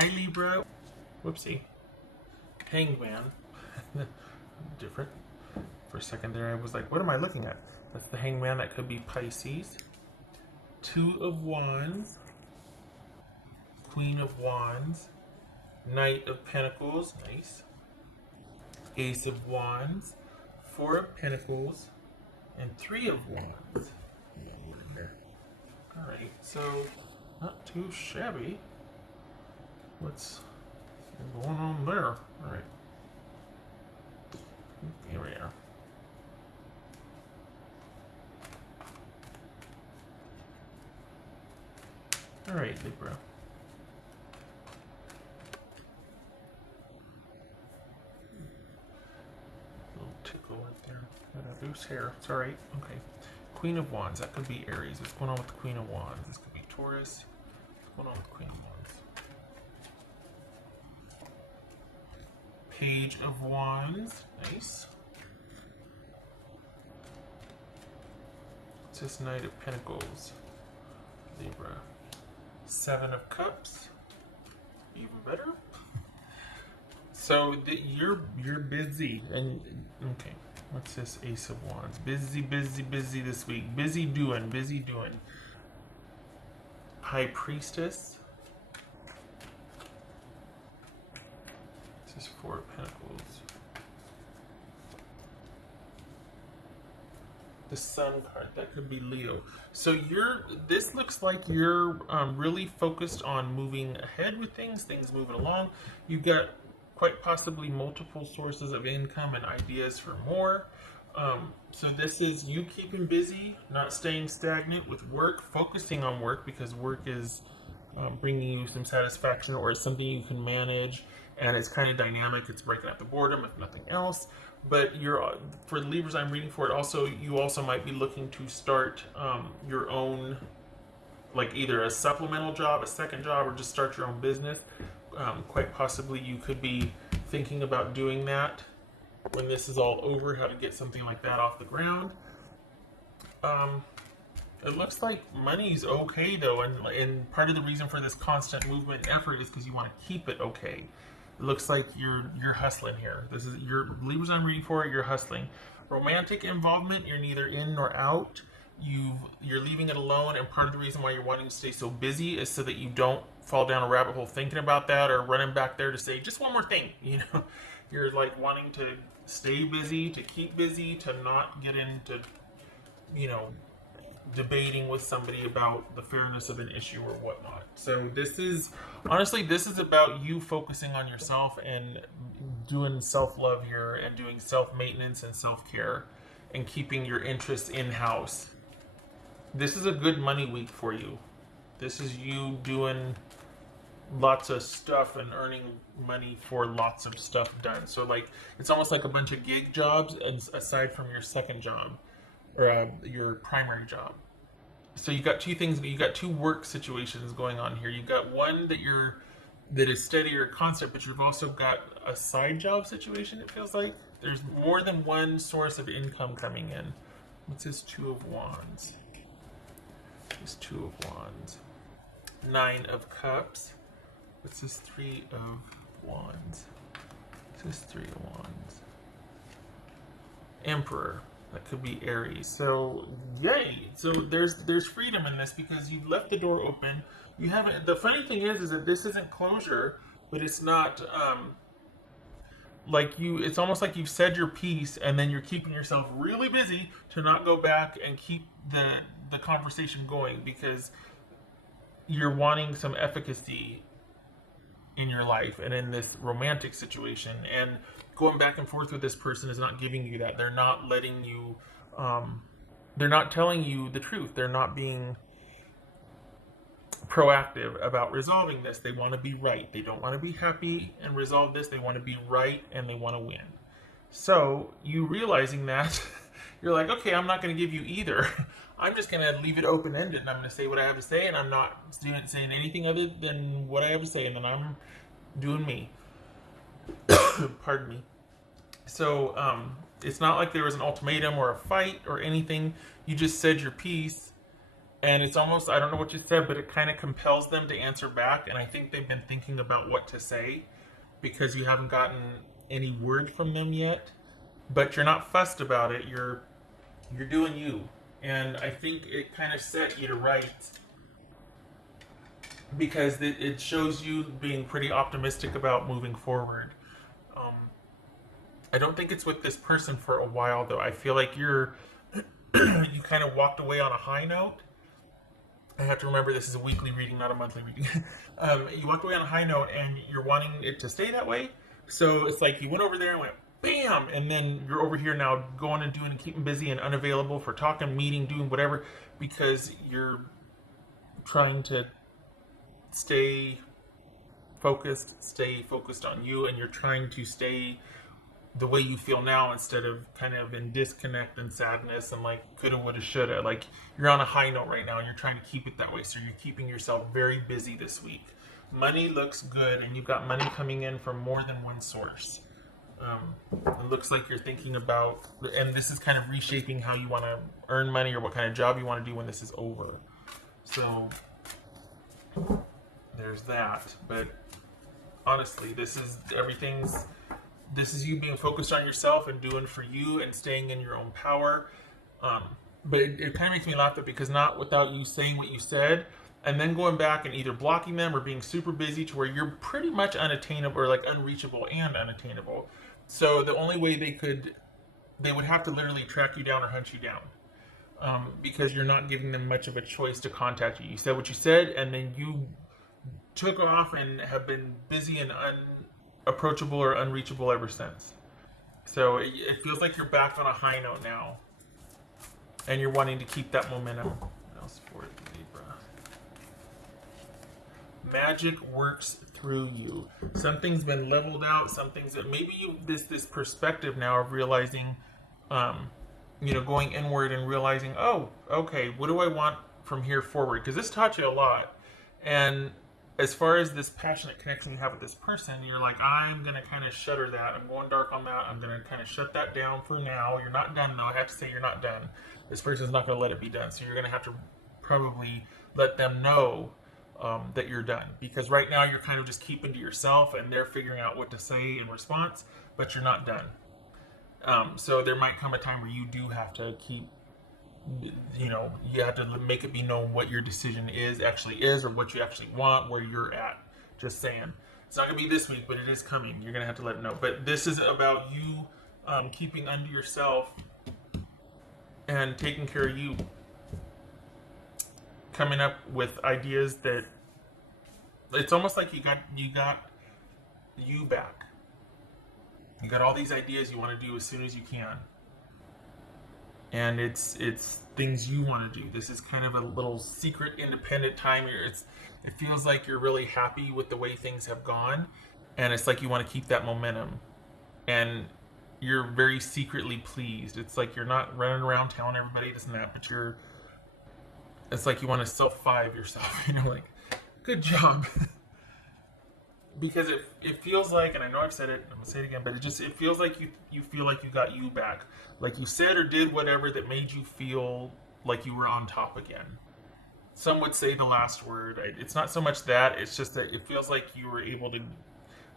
Hi Libra. Whoopsie. Hanged Man. Different. For a second there I was like, what am I looking at? That's the Hanged Man. That could be Pisces. Two of Wands. Queen of Wands. Knight of Pentacles. Nice. Ace of Wands. Four of Pentacles. And Three of Wands. Alright, so not too shabby. What's going on there? Alright. Here we are. Alright, Libra. Little tickle right there. Got a loose hair. It's alright. Okay. Queen of Wands. That could be Aries. What's going on with the Queen of Wands? This could be Taurus. What's going on with the Queen of Wands? Page of Wands. Nice. What's this Knight of Pentacles? Libra. Seven of Cups. Even better. So you're busy and okay. What's this Ace of Wands? Busy, busy, busy this week. Busy doing, busy doing. High Priestess. This is Four of Pentacles. The Sun card, that could be Leo. So this looks like you're really focused on moving ahead with things moving along. You've got quite possibly multiple sources of income and ideas for more. So this is you keeping busy, not staying stagnant with work, focusing on work because work is bringing you some satisfaction or it's something you can manage and it's kind of dynamic. It's breaking up the boredom if nothing else. But for the Libras I'm reading for it, you also might be looking to start your own, like either a supplemental job, a second job, or just start your own business. Quite possibly you could be thinking about doing that when this is all over, how to get something like that off the ground. It looks like money's okay though, and part of the reason for this constant movement and effort is because you want to keep it okay. It looks like you're hustling here. This is your Libras I'm reading for. You're hustling. Romantic involvement, you're neither in nor out. You're leaving it alone, and part of the reason why you're wanting to stay so busy is so that you don't fall down a rabbit hole thinking about that or running back there to say just one more thing. You know, you're like wanting to stay busy, to keep busy, to not get into, you know, debating with somebody about the fairness of an issue or whatnot. So this is about you focusing on yourself and doing self-love here and doing self-maintenance and self-care and keeping your interests in-house. This is a good money week for you. This is you doing lots of stuff and earning money for lots of stuff done. So like it's almost like a bunch of gig jobs aside from your second job or your primary job. So you got two things. You got two work situations going on here. You've got one that is steady or constant, but you've also got a side job situation. It feels like there's more than one source of income coming in. What's this Two of Wands? This Two of Wands. Nine of Cups. What's this Three of Wands? What's this Three of Wands? Emperor. That could be Aries. So yay! So there's freedom in this because you've left the door open. You haven't. The funny thing is that this isn't closure, but it's not like you. It's almost like you've said your piece, and then you're keeping yourself really busy to not go back and keep the conversation going because you're wanting some efficacy in your life and in this romantic situation, and going back and forth with this person is not giving you that. They're not letting you they're not telling you the truth. They're not being proactive about resolving this. They want to be right. They don't want to be happy and resolve this. They want to be right and they want to win. So you realizing that you're like, okay, I'm not going to give you either. I'm just going to leave it open-ended and I'm going to say what I have to say, and I'm not saying anything other than what I have to say, and then I'm doing me. Pardon me. So it's not like there was an ultimatum or a fight or anything. You just said your piece And it's almost, I don't know what you said, but it kind of compels them to answer back. And I think they've been thinking about what to say because you haven't gotten any word from them yet. But you're not fussed about it. You're doing you. And I think it kind of set you to right because it shows you being pretty optimistic about moving forward. Um, I don't think it's with this person for a while though. I feel like you kind of walked away on a high note. I have to remember this is a weekly reading, not a monthly reading. You walked away on a high note and you're wanting it to stay that way. So it's like you went over there and went bam, and then you're over here now going and doing and keeping busy and unavailable for talking, meeting, doing whatever because you're trying to stay stay focused on you, and you're trying to stay the way you feel now instead of kind of in disconnect and sadness and like coulda, woulda, shoulda. Like you're on a high note right now and you're trying to keep it that way. So you're keeping yourself very busy this week. Money looks good and you've got money coming in from more than one source. It looks like you're thinking about, and this is kind of reshaping how you want to earn money or what kind of job you want to do when this is over. So there's that. But honestly, this is you being focused on yourself and doing for you and staying in your own power. But it kind of makes me laugh though, because not without you saying what you said and then going back and either blocking them or being super busy to where you're pretty much unattainable or like unreachable and unattainable. So the only way they would have to literally track you down or hunt you down. Because you're not giving them much of a choice to contact you. You said what you said and then you took off and have been busy and unapproachable or unreachable ever since. So it feels like you're back on a high note now. And you're wanting to keep that momentum. What else for Libra? Magic works through you. Something's been leveled out. Something's that maybe you this perspective now of realizing, going inward and realizing, oh, okay, what do I want from here forward? Because this taught you a lot. And as far as this passionate connection you have with this person, you're like, I'm going to kind of shutter that. I'm going dark on that. I'm going to kind of shut that down for now. You're not done, though. I have to say you're not done. This person's not going to let it be done. So you're going to have to probably let them know that you're done. Because right now you're kind of just keeping to yourself and they're figuring out what to say in response, but you're not done. So there might come a time where you do have to keep, you have to make it be known what your decision actually is, or what you actually want, where you're at. Just saying. It's not going to be this week, but it is coming. You're going to have to let it know. But this is about you keeping unto yourself and taking care of you. Coming up with ideas that it's almost like you got you back. You got all these ideas you want to do as soon as you can. And it's things you want to do. This is kind of a little secret independent time. It feels like you're really happy with the way things have gone, and it's like you want to keep that momentum, and you're very secretly pleased. It's like you're not running around telling everybody this and that, but it's like you want to self-five yourself, like, good job. Because it feels like, and I know I've said it, I'm gonna say it again, but it feels like you feel like you got you back. Like you said or did whatever that made you feel like you were on top again. Some would say the last word. It's not so much that, it's just that it feels like you were able to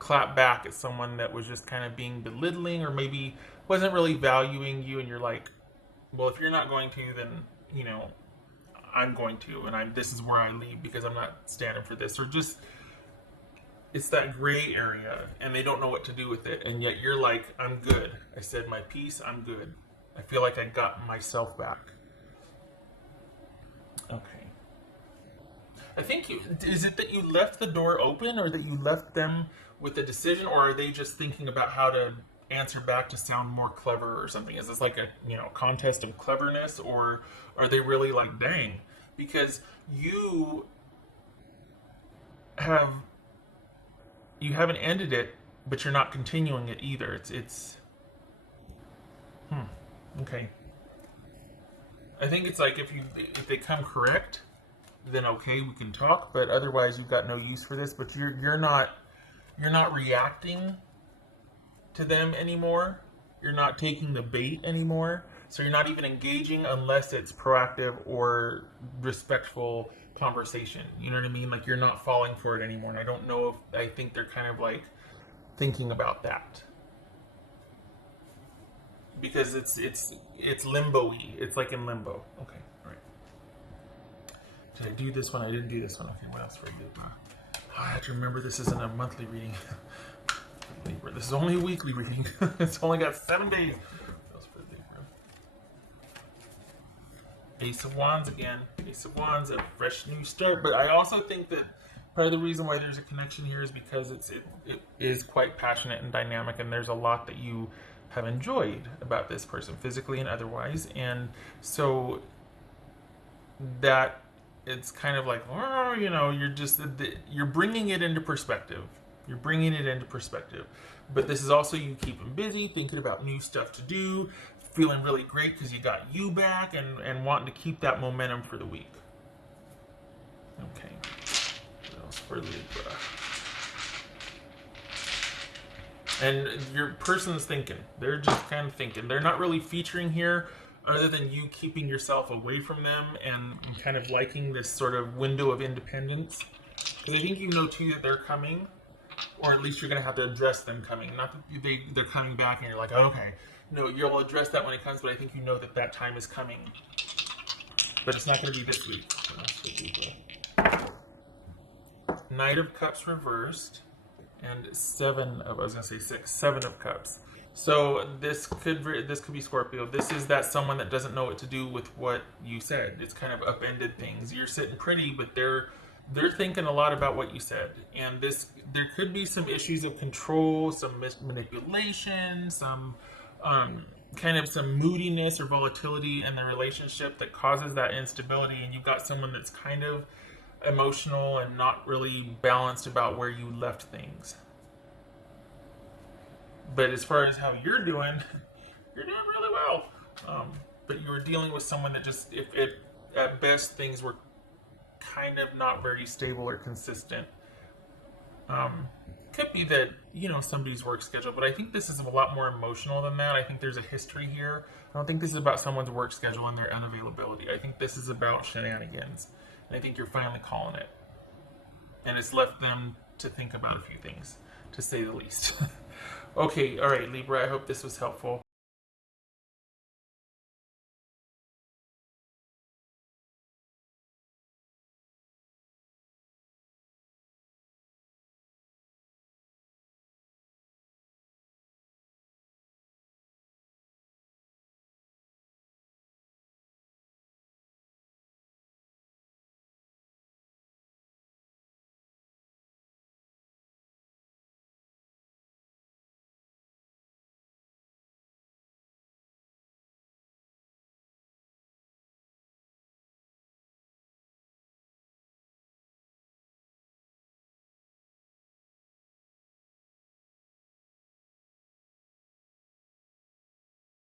clap back at someone that was just kind of being belittling or maybe wasn't really valuing you, and you're like, well, if you're not going to, then, I'm going to, and this is where I leave because I'm not standing for this, or just, it's that gray area and they don't know what to do with it, and yet you're like, I'm good. I said my piece, I'm good. I feel like I got myself back. Okay. I think is it that you left the door open, or that you left them with a decision, or are they just thinking about how to answer back to sound more clever or something? Is this like a contest of cleverness, or are they really like, dang? Because you haven't ended it, but you're not continuing it either. It's okay. I think it's like if they come correct, then okay, we can talk, but otherwise you've got no use for this. But you're not reacting to them anymore. You're not taking the bait anymore. So you're not even engaging unless it's proactive or respectful conversation. You know what I mean? Like you're not falling for it anymore. And I don't know if I think they're kind of like thinking about that. Because it's limbo-y. It's like in limbo. Okay, all right. Did I do this one? I didn't do this one. Okay, what else for Libra? Oh, I have to remember this isn't a monthly reading. Libra. This is only a weekly reading. It's only got 7 days. What else for Libra? Ace of Wands again. Ace of Wands, a fresh new start. But I also think that part of the reason why there's a connection here is because it is quite passionate and dynamic, and there's a lot that you have enjoyed about this person, physically and otherwise. And so that it's kind of like, oh, you know, you're bringing it into perspective. You're bringing it into perspective. But this is also you keeping busy, thinking about new stuff to do, feeling really great because you got you back, and wanting to keep that momentum for the week. Okay. What else for Libra? And your person's thinking. They're just kind of thinking. They're not really featuring here other than you keeping yourself away from them and kind of liking this sort of window of independence. Because I think you know too that they're coming, or at least you're going to have to address them coming. Not that they're coming back and you're like, oh, okay. No, you'll address that when it comes, but I think you know that that time is coming. But it's not going to be this week. Knight of Cups reversed. And 7 of Cups. So this could be Scorpio. This is that someone that doesn't know what to do with what you said. It's kind of upended things. You're sitting pretty, but they're thinking a lot about what you said. And there could be some issues of control, some manipulation, some kind of some moodiness or volatility in the relationship that causes that instability. And you've got someone that's kind of emotional and not really balanced about where you left things. But as far as how you're doing really well. But you were dealing with someone that just, if at best things were kind of not very stable or consistent. Could be that, you know, somebody's work schedule, but I think this is a lot more emotional than that. I think there's a history here. I don't think this is about someone's work schedule and their unavailability. I think this is about shenanigans. And I think you're finally calling it. And it's left them to think about a few things, to say the least. Okay, all right, Libra, I hope this was helpful.